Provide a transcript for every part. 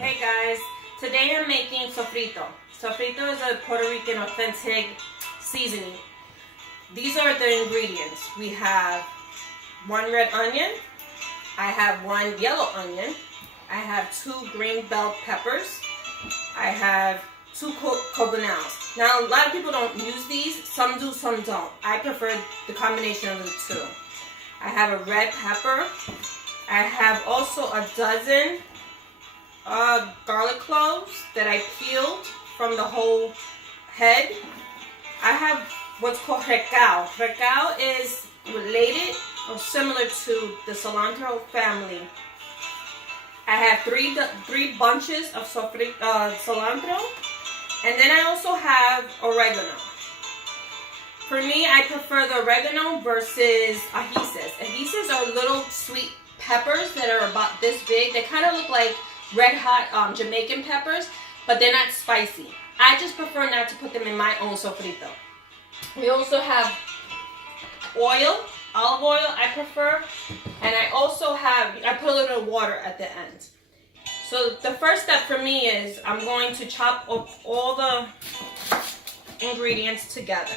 Hey guys, today I'm making sofrito. Sofrito is a Puerto Rican authentic seasoning. These are the ingredients. We have 1 red onion, I have 1 yellow onion, I have 2 green bell peppers, I have 2 cubanelles. Now a lot of people don't use these, some do, some don't. I prefer the combination of the two. I have a red pepper, I have also a dozen garlic cloves that I peeled from the whole head. I have what's called Recao. Recao is related or similar to the cilantro family. I have three bunches of cilantro, and then I also have oregano. For me, I prefer the oregano versus ajíes. Ajíes are little sweet peppers that are about this big. They kind of look like red hot Jamaican peppers, but they're not spicy. I just prefer not to put them in my own sofrito. We also have oil, olive oil I prefer, and I also have, I put a little water at the end. So the first step for me is I'm going to chop up all the ingredients together.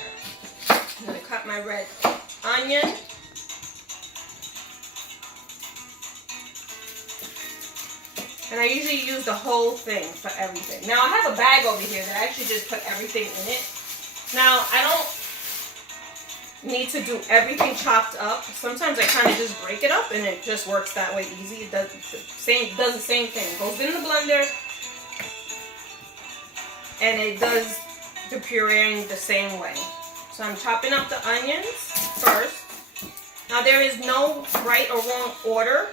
I'm going to cut my red onion. And I usually use the whole thing for everything. Now I have a bag over here that I actually just put everything in it. Now I don't need to do everything chopped up. Sometimes I kind of just break it up and it just works that way easy. It does the same thing. It goes in the blender and it does the pureeing the same way. So I'm chopping up the onions first. Now there is no right or wrong order.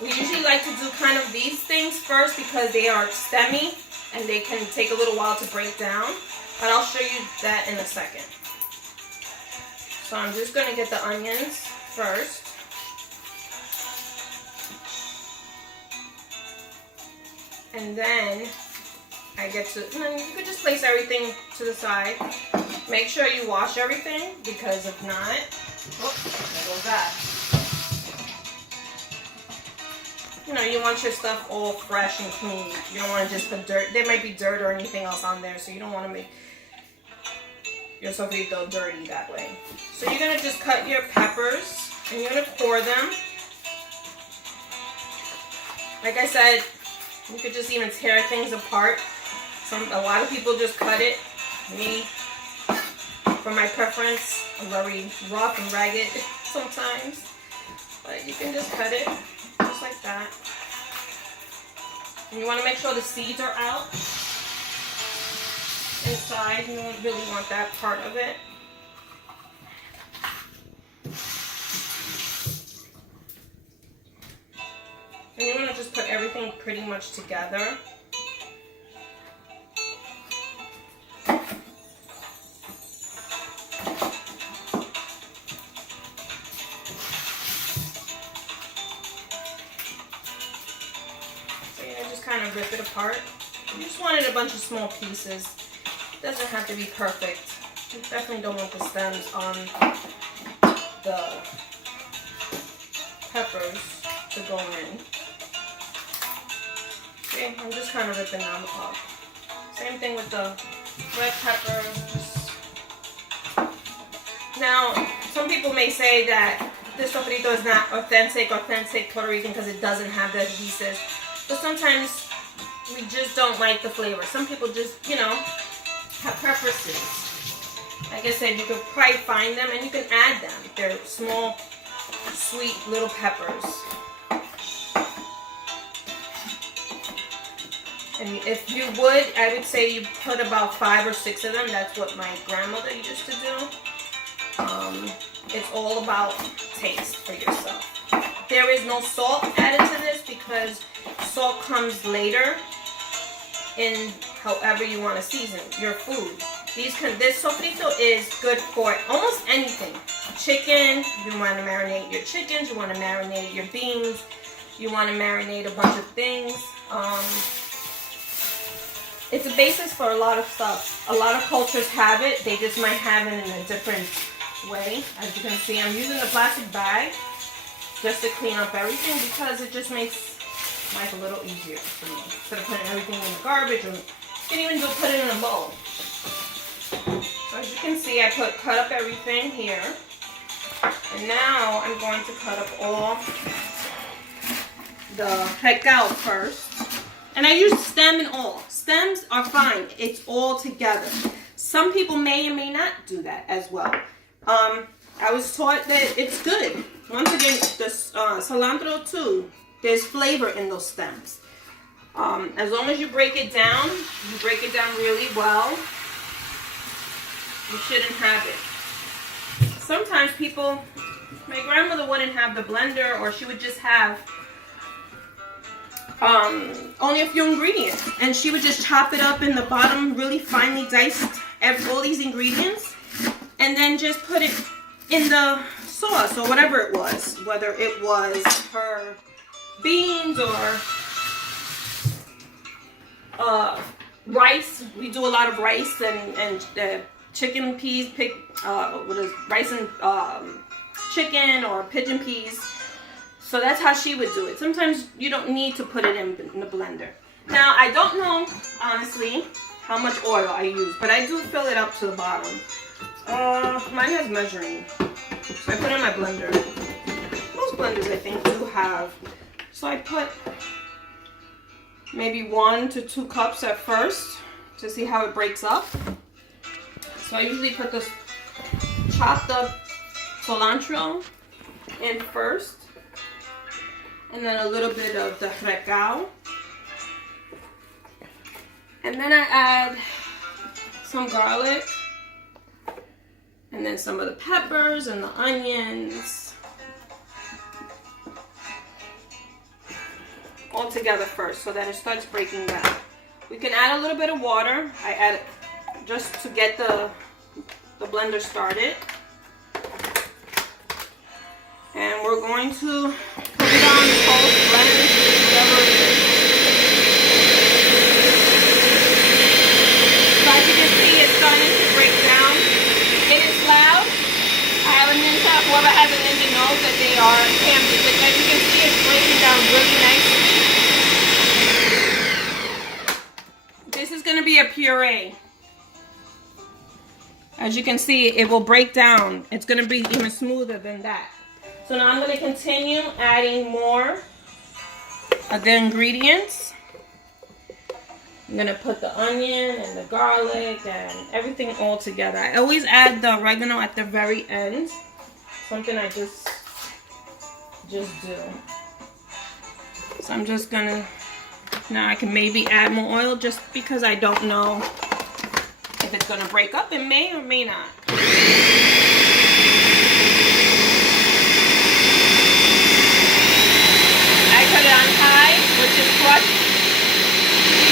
We usually like to do kind of these things first because they are stemmy and they can take a little while to break down. But I'll show you that in a second. So I'm just going to get the onions first. And then I get to, you could just place everything to the side. Make sure you wash everything because if not, oh, there goes that. You know, you want your stuff all fresh and clean. You don't want to just put dirt. There might be dirt or anything else on there, so you don't want to make your sofrito dirty that way. So you're going to just cut your peppers and you're going to core them. Like I said, you could just even tear things apart. A lot of people just cut it. Me, for my preference, I'm very rough and ragged sometimes. But you can just cut it. Just like that. And you want to make sure the seeds are out inside. You don't really want that part of it. And you want to just put everything pretty much together. Kind of rip it apart. You just wanted a bunch of small pieces. It doesn't have to be perfect. You definitely don't want the stems on the peppers to go in. Okay, I'm just kind of ripping them up. Same thing with the red pepper. Now, some people may say that this sofrito is not authentic Puerto Rican because it doesn't have the adhesives. But sometimes we just don't like the flavor. Some people just, you know, have preferences. Like I said, you could probably find them and you can add them. They're small, sweet little peppers. And if you would, I would say you put about 5 or 6 of them. That's what my grandmother used to do. It's all about taste for yourself. There is no salt added to this because salt comes later in however you want to season your food. This sofrito is good for almost anything. Chicken, you want to marinate your chickens, you want to marinate your beans, you want to marinate a bunch of things. It's a basis for a lot of stuff. A lot of cultures have it, they just might have it in a different way. As you can see, I'm using the plastic bag just to clean up everything because it just makes life a little easier for me. Instead of putting everything in the garbage, or you can even just put it in a bowl. So as you can see, I cut up everything here. And now I'm going to cut up all the Recao first. And I use stem and all. Stems are fine. It's all together. Some people may or may not do that as well. I was taught that it's good. Once again, the cilantro too, there's flavor in those stems. As long as you break it down really well, you shouldn't have it. Sometimes people, my grandmother wouldn't have the blender, or she would just have only a few ingredients, and she would just chop it up in the bottom, really finely diced all these ingredients, and then just put it in the sauce or whatever it was, whether it was her beans or rice. We do a lot of rice and chicken peas, rice and chicken or pigeon peas. So that's how she would do it. Sometimes you don't need to put it in the blender. Now, I don't know, honestly, how much oil I use, but I do fill it up to the bottom. Mine has measuring. So I put it in my blender. Most blenders, I think, do have. So I put maybe 1 to 2 cups at first to see how it breaks up. So I usually put this chopped up cilantro in first. And then a little bit of the Recao. And then I add some garlic. And then some of the peppers and the onions. All together first so that it starts breaking down. We can add a little bit of water. I add it just to get the blender started. And we're going to put it on the whole blend, whatever it is. So as you can see, it's starting to break down. It is loud. I have a ninja. Whoever has a ninja knows that they are hammered. But as you can see, it's breaking down really nicely. This is going to be a puree. As you can see, it will break down. It's going to be even smoother than that. So now I'm going to continue adding more of the ingredients. I'm going to put the onion and the garlic and everything all together. I always add the oregano at the very end. Something I just do. So I'm just going to, now I can maybe add more oil just because I don't know if it's going to break up. It may or may not. Put it on high, which is crushed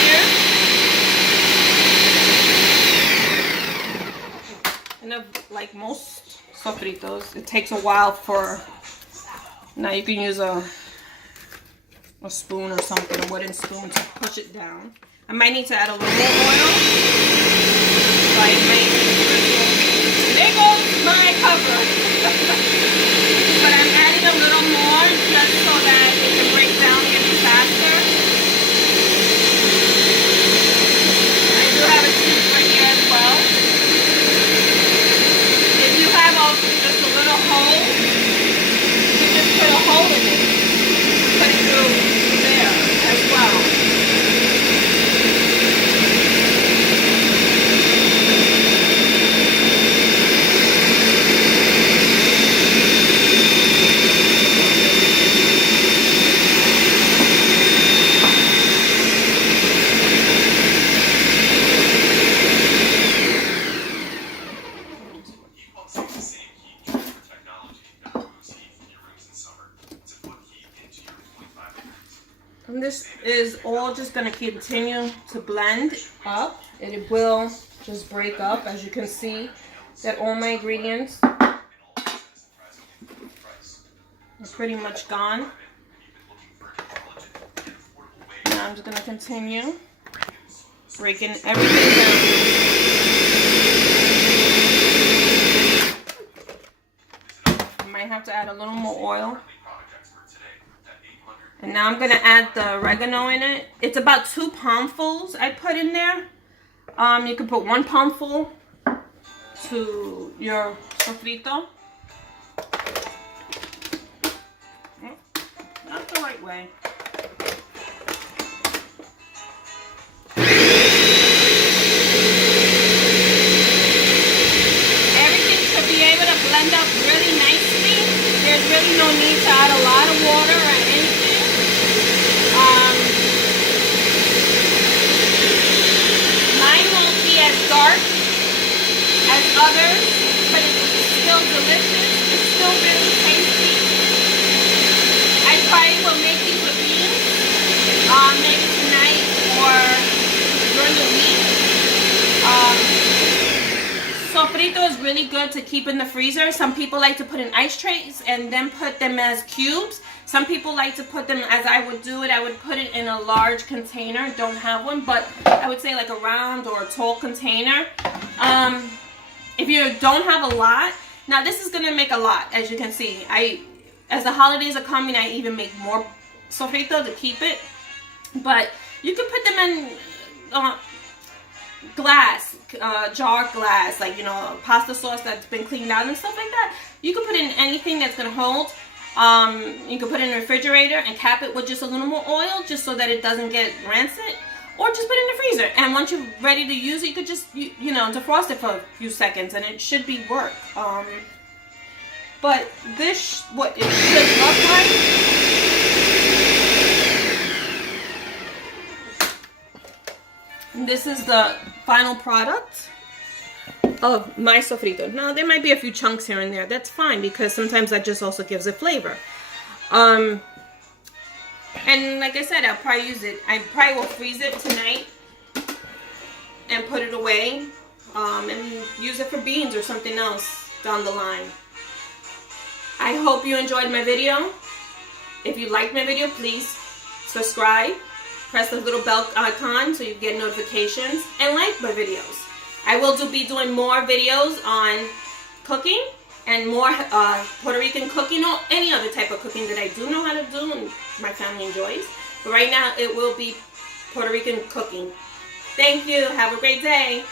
here. And like most sofritos, it takes a while for, now you can use a spoon or something, a wooden spoon to push it down. I might need to add a little more oil. So I might, there goes my cover. But I'm adding a little more just so that it can break down even faster. I do have a juicer here as well. If you have just a little hole, you can just put a hole in it. Put it through there as well. And this is all just going to continue to blend up. It will just break up, as you can see, that all my ingredients are pretty much gone. Now I'm just going to continue breaking everything down. I might have to add a little more oil. And now I'm going to add the oregano in it. It's about 2 palmfuls I put in there. You can put 1 palmful to your sofrito. Not the right way. Everything should be able to blend up really nicely. There's really no need to add a lot of water or anything. Mine won't be as dark as others, but it's still delicious. It's still really tasty. I probably will make these with beans, maybe tonight or during the week. Sofrito is really good to keep in the freezer. Some people like to put in ice trays and then put them as cubes. Some people like to put them, as I would do it, I would put it in a large container. Don't have one, but I would say like a round or a tall container. If you don't have a lot, now this is gonna make a lot, as you can see. As the holidays are coming, I even make more sofrito to keep it. But you can put them in glass, jar glass, like, you know, pasta sauce that's been cleaned out and stuff like that. You can put it in anything that's gonna hold. You can put it in the refrigerator and cap it with just a little more oil, just so that it doesn't get rancid. Or just put it in the freezer, and once you're ready to use it, you could just, you know, defrost it for a few seconds, and it should be work. But this, what it should look like. This is the final product of my sofrito. Now, there might be a few chunks here and there. That's fine, because sometimes that just also gives it flavor. And like I said, I'll probably use it. I probably will freeze it tonight and put it away, and use it for beans or something else down the line. I hope you enjoyed my video. If you liked my video, please subscribe. Press the little bell icon so you get notifications, and like my videos. I will be doing more videos on cooking and more Puerto Rican cooking, or any other type of cooking that I do know how to do and my family enjoys. But right now it will be Puerto Rican cooking. Thank you. Have a great day.